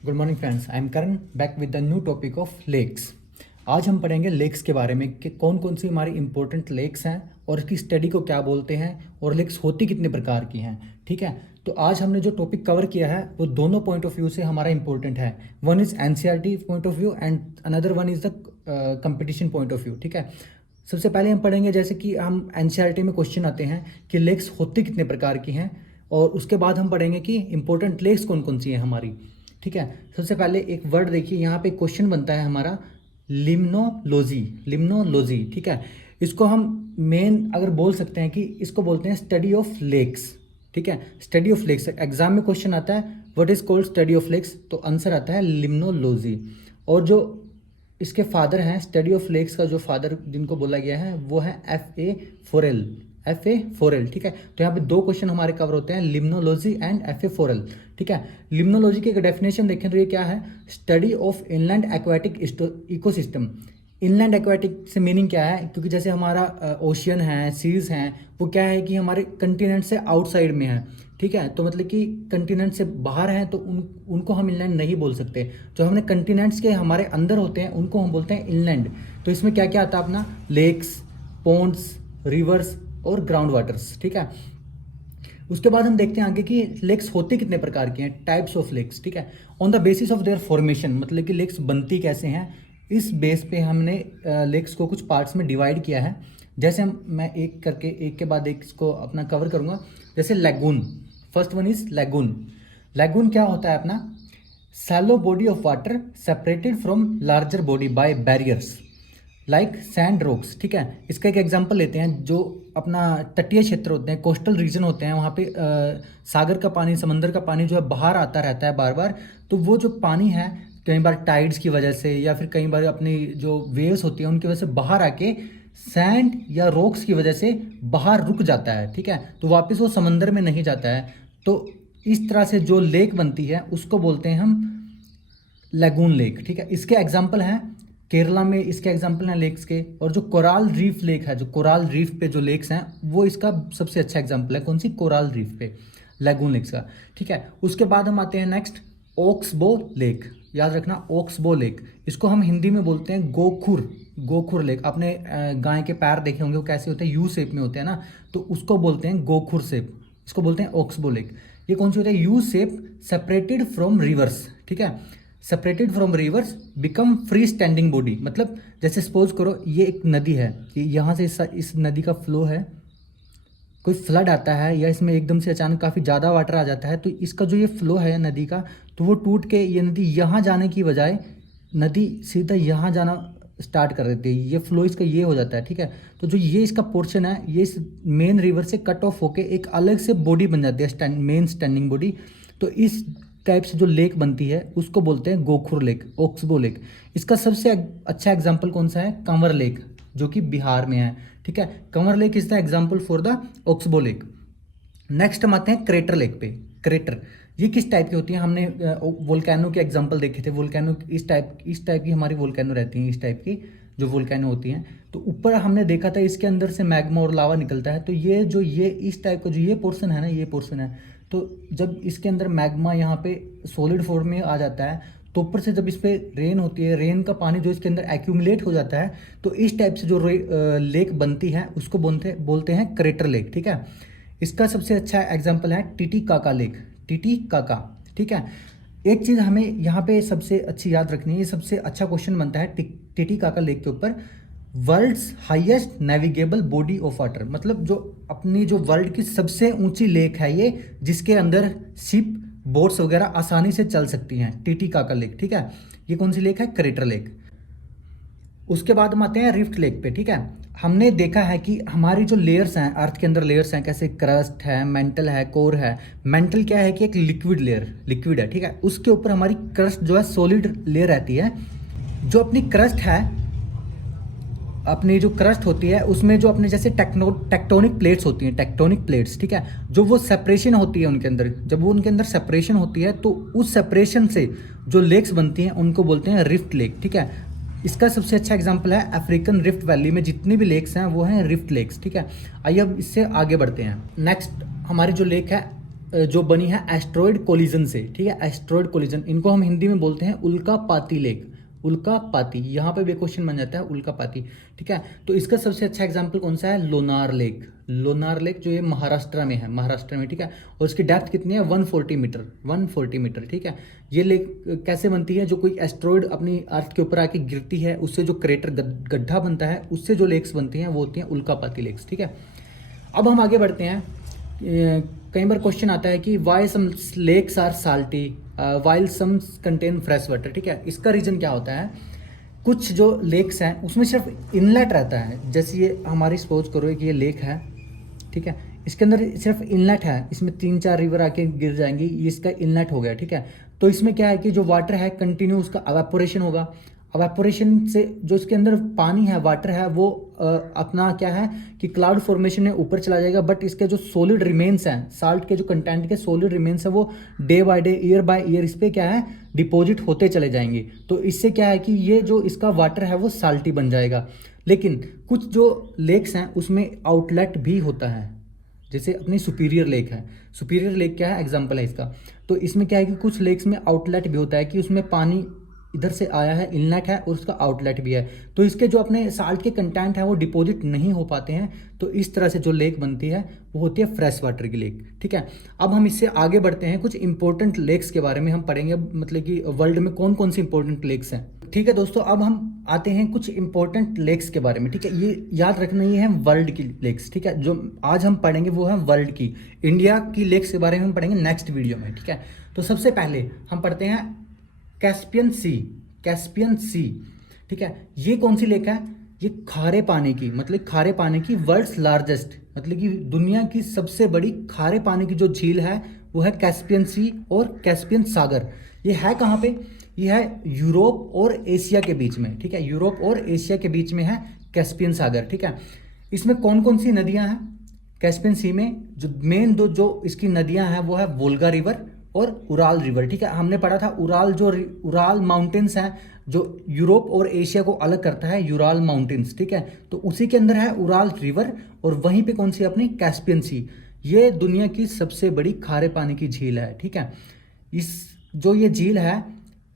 Good morning friends, I am Karan back with the new topic of lakes. आज हम पढ़ेंगे lakes के बारे में कि कौन कौन सी हमारी इंपॉर्टेंट लेक्स हैं और इसकी स्टडी को क्या बोलते हैं और लेक्स होती कितने प्रकार की हैं। ठीक है, तो आज हमने जो टॉपिक कवर किया है वो दोनों पॉइंट ऑफ व्यू से हमारा इंपॉर्टेंट है। One is NCERT point of view and another one is the competition point of view. ठीक है, सबसे पहले हम पढ़ेंगे जैसे कि हम एनसीईआरटी में क्वेश्चन आते हैं कि लेक्स होती कितने प्रकार की हैं, और उसके बाद हम पढ़ेंगे कि इंपॉर्टेंट लेक्स कौन कौन सी हैं हमारी। ठीक है, सबसे पहले एक वर्ड देखिए, यहाँ पे क्वेश्चन बनता है हमारा लिम्नोलॉजी। लिम्नोलॉजी, ठीक है, इसको हम मेन अगर बोल सकते हैं कि इसको बोलते हैं स्टडी ऑफ लेक्स। ठीक है, स्टडी ऑफ लेक्स एग्जाम में क्वेश्चन आता है what is called study of lakes, तो आंसर आता है लिम्नोलॉजी। और जो इसके फादर हैं स्टडी ऑफ लेक्स का, जो फादर जिनको बोला गया है वो है F.A. फोरेल। F.A. फोरेल, ठीक है। तो यहाँ पे दो क्वेश्चन हमारे कवर होते हैं, लिम्नोलॉजी एंड F.A. फोरेल। ठीक है, लिम्नोलॉजी की एक डेफिनेशन देखें तो ये क्या है, study of inland aquatic ecosystem. Inland aquatic से मीनिंग क्या है, क्योंकि जैसे हमारा ओशियन है, सीज हैं, वो क्या है कि हमारे कंटिनेंट से आउटसाइड में है। ठीक है, तो मतलब कि कंटिनेंट से बाहर हैं तो उनको हम इनलैंड नहीं बोल सकते। जो हमने कंटिनेंट्स के हमारे अंदर होते हैं उनको हम बोलते हैं इनलैंड। तो इसमें क्या क्या आता है अपना, लेक्स, पॉन्ड्स, रिवर्स और ग्राउंड वाटर्स। ठीक है, उसके बाद हम देखते हैं आगे कि लेक्स होते कितने प्रकार के हैं, टाइप्स ऑफ लेक्स। ठीक है, on the basis of their formation, मतलब कि लेक्स बनती कैसे हैं, इस बेस पे हमने लेक्स को कुछ पार्ट्स में डिवाइड किया है। जैसे मैं एक करके एक के बाद एक इसको अपना कवर करूँगा। जैसे lagoon, first one is lagoon. Lagoon क्या होता है अपना, shallow body of water separated from larger body by barriers like sand rocks. ठीक है, इसका एक एग्जांपल लेते हैं, जो अपना तटीय क्षेत्र होते हैं, कोस्टल रीजन होते हैं, वहाँ पे सागर का पानी, समंदर का पानी जो है बाहर आता रहता है बार बार। तो वो जो पानी है कई बार टाइड्स की वजह से या फिर कई बार अपनी जो वेव्स होती हैं उनकी वजह से बाहर आके सैंड या रॉक्स की वजह से बाहर रुक जाता है। ठीक है, तो वापस वो समंदर में नहीं जाता है। तो इस तरह से जो लेक बनती है उसको बोलते हैं हम लैगून लेक। ठीक है, इसके एग्जाम्पल हैं केरला में, इसके एग्जाम्पल हैं लेक्स के। और जो कोराल रीफ लेक है, जो कोराल रीफ पे जो लेक्स हैं वो इसका सबसे अच्छा एग्जाम्पल है। कौन सी, कोराल रीफ पे लैगून लेक्स का। ठीक है, उसके बाद हम आते हैं नेक्स्ट ओक्सबो लेक। याद रखना, ओक्सबो लेक, इसको हम हिंदी में बोलते हैं गोखुर। गोखुर लेक, आपने गाय के पैर देखे होंगे, वो कैसे होते हैं, यू शेप में होते हैं ना, तो उसको बोलते हैं गोखुर शेप, इसको बोलते हैं ओक्सबो लेक। ये कौन सी होता है, U shape separated from reverse. ठीक है, separated from reverse become free standing body. मतलब जैसे सपोज करो ये एक नदी है, यहाँ से इस नदी का फ्लो है, कोई फ्लड आता है या इसमें एकदम से अचानक काफ़ी ज़्यादा वाटर आ जाता है, तो इसका जो ये फ्लो है नदी का, तो वो टूट के ये नदी यहाँ जाने की बजाय नदी सीधा यहाँ जाना स्टार्ट कर देती है। ये फ्लो इसका ये हो जाता है। ठीक है, तो जो ये इसका पोर्शन है ये इस मेन रिवर से कट ऑफ होके एक अलग से बॉडी बन जाती है, मेन स्टैंडिंग बॉडी। तो इस टाइप से जो लेक बनती है उसको बोलते हैं गोखुर लेक, ओक्सबो लेक। इसका सबसे अच्छा एग्जाम्पल कौन सा है, कंवर लेक, जो कि बिहार में है। ठीक है, Kanwar lake is the example for the oxbow lake. Next हम आते हैं क्रेटर लेक पे। क्रेटर ये किस टाइप की होती है, हमने वोल्केनो के एग्जाम्पल देखे थे। वोल्केनो इस टाइप की हमारी वोल्केनो रहती हैं, इस टाइप की जो वोल्केनो होती हैं। तो ऊपर हमने देखा था इसके अंदर से मैग्मा और लावा निकलता है। तो ये इस टाइप का जो ये पोर्शन है ना, ये पोर्शन है, तो जब इसके अंदर मैग्मा यहाँ पे सॉलिड फॉर्म में आ जाता है, तो ऊपर से जब इस पे रेन होती है, रेन का पानी जो इसके अंदर एक्यूमुलेट हो जाता है, तो इस टाइप से जो लेक बनती है उसको बोलते हैं क्रेटर लेक। ठीक है, इसका सबसे अच्छा एग्जाम्पल है टिटीकाका लेक, टिटीकाका। ठीक है, एक चीज़ हमें यहाँ पे सबसे अच्छी याद रखनी है, ये सबसे अच्छा क्वेश्चन बनता है टिटीकाका लेक के ऊपर, world's highest navigable body of water. मतलब जो अपनी जो वर्ल्ड की सबसे ऊंची लेक है ये, जिसके अंदर शिप, बोट्स वगैरह आसानी से चल सकती हैं, टिटीकाका लेक। ठीक है, ये कौन सी लेक है, क्रेटर लेक। उसके बाद हम आते हैं रिफ्ट लेक पे। ठीक है, हमने देखा है कि हमारी जो लेयर्स हैं अर्थ के अंदर, लेयर्स हैं कैसे, क्रस्ट है, मेंटल है, कोर है। मेंटल क्या है कि एक लिक्विड लेयर, लिक्विड है। ठीक है, उसके ऊपर हमारी क्रस्ट जो है सॉलिड लेयर रहती है। जो अपनी क्रस्ट है, अपनी जो क्रस्ट होती है उसमें जो अपने जैसे टेक्टोनिक प्लेट्स होती हैं, टेक्टोनिक प्लेट्स। ठीक है, जो वो सेपरेशन होती है उनके अंदर, जब वो उनके अंदर सेपरेशन होती है तो उस सेपरेशन से जो लेक्स बनती हैं उनको बोलते हैं रिफ्ट लेक। ठीक है, इसका सबसे अच्छा एग्जांपल है अफ्रीकन रिफ्ट वैली में जितनी भी लेक्स हैं वो हैं रिफ्ट लेक्स। ठीक है, आइए अब इससे आगे बढ़ते हैं। नेक्स्ट हमारी जो लेक है जो बनी है एस्ट्रॉयड कोलिजन से, ठीक है, एस्ट्रॉयड कोलिजन, इनको हम हिंदी में बोलते हैं उल्कापाती लेक। उल्कापाती, यहाँ पे भी क्वेश्चन बन जाता है उल्कापाती, ठीक है। तो इसका सबसे अच्छा एग्जांपल कौन सा है? लोनार लेक। लोनार लेक जो ये महाराष्ट्र में है, महाराष्ट्र में, ठीक है। और इसकी डेप्थ कितनी है? 140 मीटर, 140 मीटर, ठीक है। ये लेक कैसे बनती है? जो कोई एस्ट्रॉयड अपनी अर्थ के ऊपर आके गिरती है, उससे जो क्रेटर गड्ढा बनता है, उससे जो लेक्स बनती हैं वो होती हैं उल्कापाती लेक्स, ठीक है। अब हम आगे बढ़ते हैं। कई बार क्वेश्चन आता है कि why some lakes are salty while some contain fresh water, ठीक है। इसका रीज़न क्या होता है? कुछ जो लेक्स हैं उसमें सिर्फ इनलेट रहता है, जैसे ये हमारी सपोज करो कि ये लेक है, ठीक है, इसके अंदर सिर्फ इनलेट है, इसमें 3-4 रिवर आके गिर जाएंगी, ये इसका इनलेट हो गया, ठीक है। तो इसमें क्या है कि जो वाटर है कंटिन्यू उसका अवेपोरेशन होगा। अवेपोरेशन से जो इसके अंदर पानी है, वाटर है, वो अपना क्या है कि क्लाउड फॉर्मेशन में ऊपर चला जाएगा, बट इसके जो सॉलिड रिमेन्स हैं, साल्ट के जो कंटेंट के सॉलिड रिमेन्स हैं, वो day by day, year by year इस पर क्या है डिपॉजिट होते चले जाएंगे। तो इससे क्या है कि ये जो इसका वाटर है वो साल्टी बन जाएगा। लेकिन कुछ जो लेक्स हैं उसमें आउटलेट भी होता है, जैसे अपनी सुपीरियर लेक है। सुपीरियर लेक क्या है? एग्जाम्पल है इसका। तो इसमें क्या है कि कुछ लेक्स में आउटलेट भी होता है, कि उसमें पानी इधर से आया है, इनलेट है, और उसका आउटलेट भी है। तो इसके जो अपने साल्ट के कंटेंट हैं वो डिपॉजिट नहीं हो पाते हैं। तो इस तरह से जो लेक बनती है वो होती है फ्रेश वाटर की लेक, ठीक है। अब हम इससे आगे बढ़ते हैं, कुछ इंपॉर्टेंट लेक्स के बारे में हम पढ़ेंगे, मतलब कि वर्ल्ड में कौन कौन सी इंपॉर्टेंट लेक्स हैं, ठीक है दोस्तों। अब हम आते हैं कुछ इंपॉर्टेंट लेक्स के बारे में, ठीक है। ये याद रखना, ये है वर्ल्ड की लेक्स, ठीक है। जो आज हम पढ़ेंगे वो है वर्ल्ड की। इंडिया की लेक्स के बारे में हम पढ़ेंगे नेक्स्ट वीडियो में, ठीक है। तो सबसे पहले हम पढ़ते हैं कैस्पियन सी। कैस्पियन सी, ठीक है। ये कौन सी लेक है? ये खारे पानी की, मतलब खारे पानी की वर्ल्ड्स लार्जेस्ट, मतलब कि दुनिया की सबसे बड़ी खारे पानी की जो झील है वो है कैस्पियन सी और कैस्पियन सागर। ये है कहाँ पे? ये है यूरोप और एशिया के बीच में, ठीक है। यूरोप और एशिया के बीच में है कैस्पियन सागर, ठीक है। इसमें कौन कौन सी नदियां हैं कैस्पियन सी में? जो मेन दो जो इसकी नदियां हैं वो है वोल्गा रिवर और उराल रिवर, ठीक है। हमने पढ़ा था उराल, जो उराल माउंटेन्स हैं जो यूरोप और एशिया को अलग करता है, यूराल माउंटेन्स, ठीक है। तो उसी के अंदर है उराल रिवर, और वहीं पे कौन सी अपनी कैस्पियन सी। ये दुनिया की सबसे बड़ी खारे पानी की झील है, ठीक है। इस जो ये झील है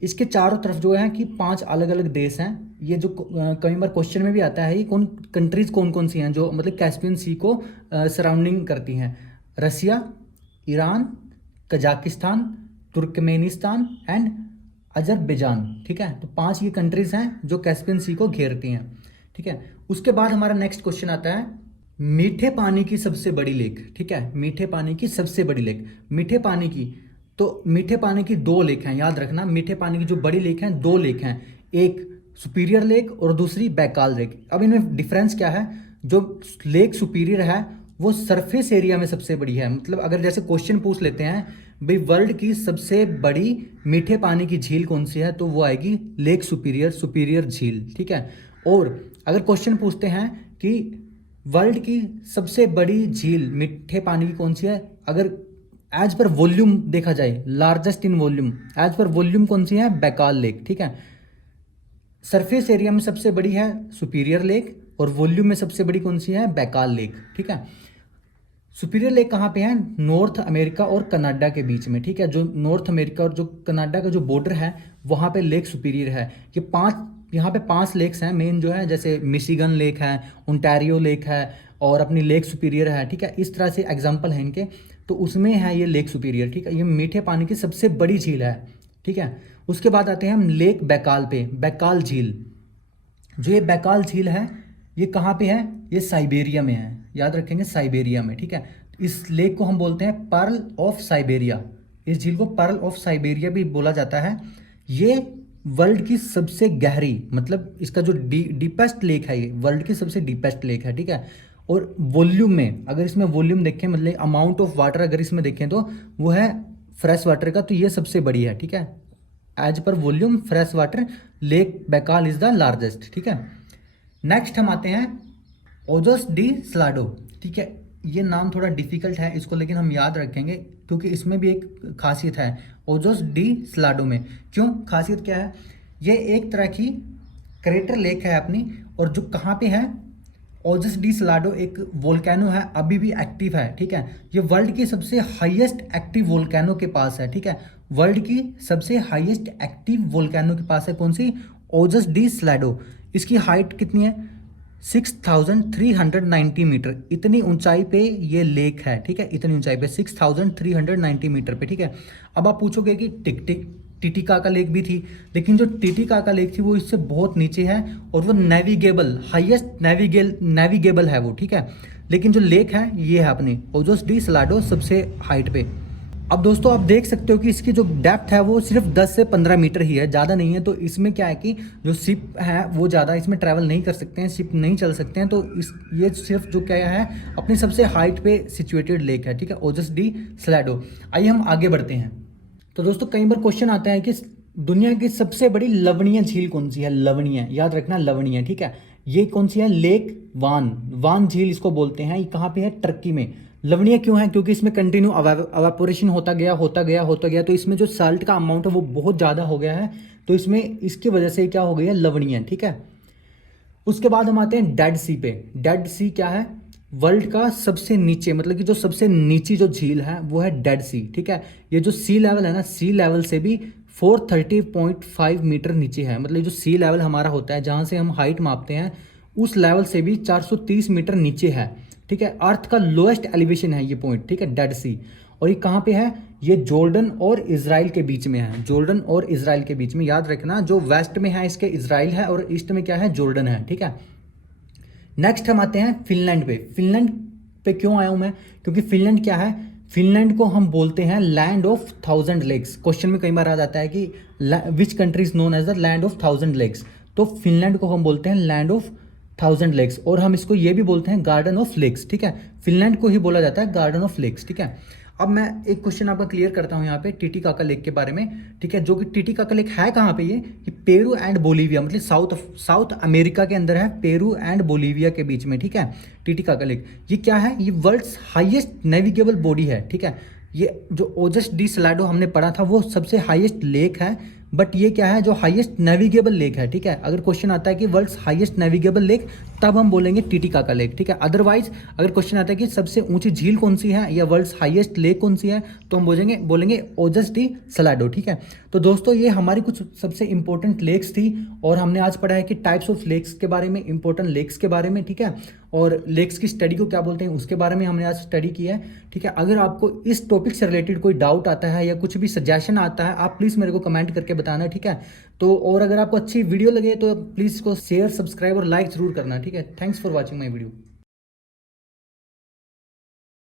इसके चारों तरफ जो है कि 5 अलग अलग देश हैं। ये जो कई बार क्वेश्चन में भी आता है, ये कौन कंट्रीज कौन कौन सी हैं जो मतलब कैस्पियन सी को सराउंडिंग करती हैं? Russia, Iran, Kazakhstan, Turkmenistan and Azerbaijan, ठीक है। तो 5 ये कंट्रीज हैं जो कैस्पियन सी को घेरती हैं, ठीक है। उसके बाद हमारा नेक्स्ट क्वेश्चन आता है मीठे पानी की सबसे बड़ी लेक, ठीक है। मीठे पानी की सबसे बड़ी लेक, मीठे पानी की, तो मीठे पानी की 2 लेक हैं, याद रखना। मीठे पानी की जो बड़ी लेक हैं 2 लेक हैं, एक सुपीरियर लेक और दूसरी बैकाल लेक। अब इनमें डिफरेंस क्या है? जो लेक सुपीरियर है वो सरफेस एरिया में सबसे बड़ी है, मतलब अगर जैसे क्वेश्चन पूछ लेते हैं भाई वर्ल्ड की सबसे बड़ी मीठे पानी की झील कौन सी है, तो वो आएगी लेक सुपीरियर, सुपीरियर झील, ठीक है। और अगर क्वेश्चन पूछते हैं कि वर्ल्ड की सबसे बड़ी झील मीठे पानी की कौन सी है, अगर एज पर वॉल्यूम देखा जाए, largest in volume, as per volume कौन सी है? बैकाल लेक, ठीक है। सरफेस एरिया में सबसे बड़ी है सुपीरियर लेक, और वॉल्यूम में सबसे बड़ी कौन सी है? बैकाल लेक, ठीक है। सुपीरियर लेक कहाँ पे है? नॉर्थ अमेरिका और कनाडा के बीच में, ठीक है। जो नॉर्थ अमेरिका और जो कनाडा का जो बॉर्डर है वहाँ पे लेक सुपीरियर है। यहाँ पे 5 लेक्स हैं मेन जो है, जैसे मिशिगन लेक है, ओंटारियो लेक है, और अपनी लेक सुपीरियर है, ठीक है। इस तरह से एग्जाम्पल है इनके, तो उसमें है ये लेक सुपीरियर, ठीक है। ये मीठे पानी की सबसे बड़ी झील है, ठीक है। उसके बाद आते हैं हम लेक बैकाल पे, बैकाल झील। जो ये बैकाल झील है ये कहाँ पे है? ये साइबेरिया में है, याद रखेंगे, साइबेरिया में, ठीक है। इस लेक को हम बोलते हैं पर्ल ऑफ साइबेरिया। इस झील को पर्ल ऑफ साइबेरिया भी बोला जाता है। ये वर्ल्ड की सबसे गहरी, मतलब इसका जो डीपेस्ट लेक है, ये वर्ल्ड की सबसे डीपेस्ट लेक है, ठीक है। और वॉल्यूम में, अगर इसमें वॉल्यूम देखें, मतलब अमाउंट ऑफ वाटर अगर इसमें देखें तो वो है फ्रेश वाटर का, तो ये सबसे बड़ी है, ठीक है। As per volume fresh water lake Baikal is the largest, ठीक है। नेक्स्ट हम आते हैं ओजोस डी स्लाडो, ठीक है। ये नाम थोड़ा डिफिकल्ट है इसको, लेकिन हम याद रखेंगे क्योंकि इसमें भी एक खासियत है ओजोस डी स्लाडो में। क्यों खासियत क्या है? ये एक तरह की क्रेटर लेक है अपनी, और जो कहाँ पे है? ओजस डी सलाडो एक वोल्केनो है, अभी भी एक्टिव है, ठीक है। ये वर्ल्ड की सबसे हाईएस्ट एक्टिव वोल्केनो के पास है, ठीक है। वर्ल्ड की सबसे हाईएस्ट एक्टिव वोल्केनो के पास है, कौन सी? ओजस डी सलाडो। इसकी हाइट कितनी है? 6390 मीटर, इतनी ऊंचाई पे ये लेक है, ठीक है। इतनी ऊंचाई पे 6390 मीटर पे, ठीक है। अब आप पूछोगे कि टिटिकाका लेक भी थी, लेकिन जो टिटिकाका लेक थी वो इससे बहुत नीचे है और वो नेविगेबल, हाईएस्ट नेविगेबल है वो, ठीक है। लेकिन जो लेक है ये है अपनी ओजस डी सलाडो सबसे हाइट पे। अब दोस्तों आप देख सकते हो कि इसकी जो डेप्थ है वो सिर्फ 10 से 15 मीटर ही है, ज़्यादा नहीं है। तो इसमें क्या है कि जो शिप है वो ज़्यादा इसमें ट्रैवल नहीं कर सकते हैं, शिप नहीं चल सकते हैं। तो ये सिर्फ जो क्या है अपनी सबसे हाइट पे सिचुएटेड लेक है, ठीक है, ओजस डी सलाडो। आइए हम आगे बढ़ते हैं। तो दोस्तों कई बार क्वेश्चन आता है कि दुनिया की सबसे बड़ी लवणीय झील कौन सी है? लवणीय, याद रखना लवणीय, ठीक है। ये कौन सी है? लेक वान झील इसको बोलते हैं। ये कहाँ पे है? टर्की में। लवणीय क्यों है? क्योंकि इसमें कंटिन्यू अवेपोरेशन होता गया, तो इसमें जो साल्ट का अमाउंट है वो बहुत ज़्यादा हो गया है, तो इसमें इसकी वजह से क्या हो गई है? लवणीय, ठीक है। उसके बाद हम आते हैं डेड सी पे। डेड सी क्या है? वर्ल्ड का सबसे नीचे, मतलब कि जो सबसे नीची जो झील है वो है डेड सी, ठीक है। ये जो सी लेवल है ना, सी लेवल से भी 430.5 मीटर नीचे है। मतलब जो सी लेवल हमारा होता है जहाँ से हम हाइट मापते हैं उस लेवल से भी 430 मीटर नीचे है, ठीक है। अर्थ का लोएस्ट एलिवेशन है ये पॉइंट, ठीक है, डेड सी। और ये कहाँ पे है? ये जॉर्डन और इजराइल के बीच में है, जॉर्डन और इजराइल के बीच में। याद रखना, जो वेस्ट में है इसके इजराइल है और ईस्ट में क्या है? जॉर्डन है, ठीक है। नेक्स्ट हम आते हैं फिनलैंड पे। फिनलैंड पे क्यों आया हूं मैं? क्योंकि फिनलैंड क्या है? फिनलैंड को हम बोलते हैं लैंड ऑफ 1000 लेक्स। क्वेश्चन में कई बार आ जाता है कि which country is known as the land of 1000 lakes. तो फिनलैंड को हम बोलते हैं लैंड ऑफ 1000 लेक्स, और हम इसको ये भी बोलते हैं गार्डन ऑफ लेक्स, ठीक है। फिनलैंड को ही बोला जाता है गार्डन ऑफ लेक्स, ठीक है। अब मैं एक क्वेश्चन आपका क्लियर करता हूँ यहाँ पे टिटिकाका लेक के बारे में, ठीक है। जो कि टिटिकाका लेक है कहाँ पे? ये पेरू एंड बोलीविया, मतलब साउथ अमेरिका के अंदर है, पेरू एंड बोलीविया के बीच में, ठीक है। टिटिकाका लेक ये क्या है? ये वर्ल्ड्स हाईएस्ट नेविगेबल बॉडी है, ठीक है। ये जो ओजस डी सलाडो हमने पढ़ा था वो सबसे हाईएस्ट लेक है, बट ये क्या है? जो हाईएस्ट नेविगेबल लेक है, ठीक है। अगर क्वेश्चन आता है कि वर्ल्ड्स हाईएस्ट नेविगेबल लेक, तब हम बोलेंगे टिटिकाका लेक, ठीक है। अदरवाइज अगर क्वेश्चन आता है कि सबसे ऊंची झील कौन सी है या वर्ल्ड्स हाईएस्ट लेक कौन सी है, तो हम बोलेंगे ओजस डी सलाडो, ठीक है। तो दोस्तों ये हमारी कुछ सबसे इंपॉर्टेंट लेक्स थी, और हमने आज पढ़ा है कि टाइप्स ऑफ लेक्स के बारे में, इंपॉर्टेंट लेक्स के बारे में, ठीक है। और लेक्स की स्टडी को क्या बोलते हैं उसके बारे में हमने आज स्टडी किया है, ठीक है। अगर आपको इस टॉपिक से रिलेटेड कोई डाउट आता है या कुछ भी सजेशन आता है, आप प्लीज़ मेरे को कमेंट करके बताना, ठीक है। तो और अगर आपको अच्छी वीडियो लगे तो प्लीज़ इसको शेयर, सब्सक्राइब और लाइक जरूर करना, ठीक है। Thanks for watching my video.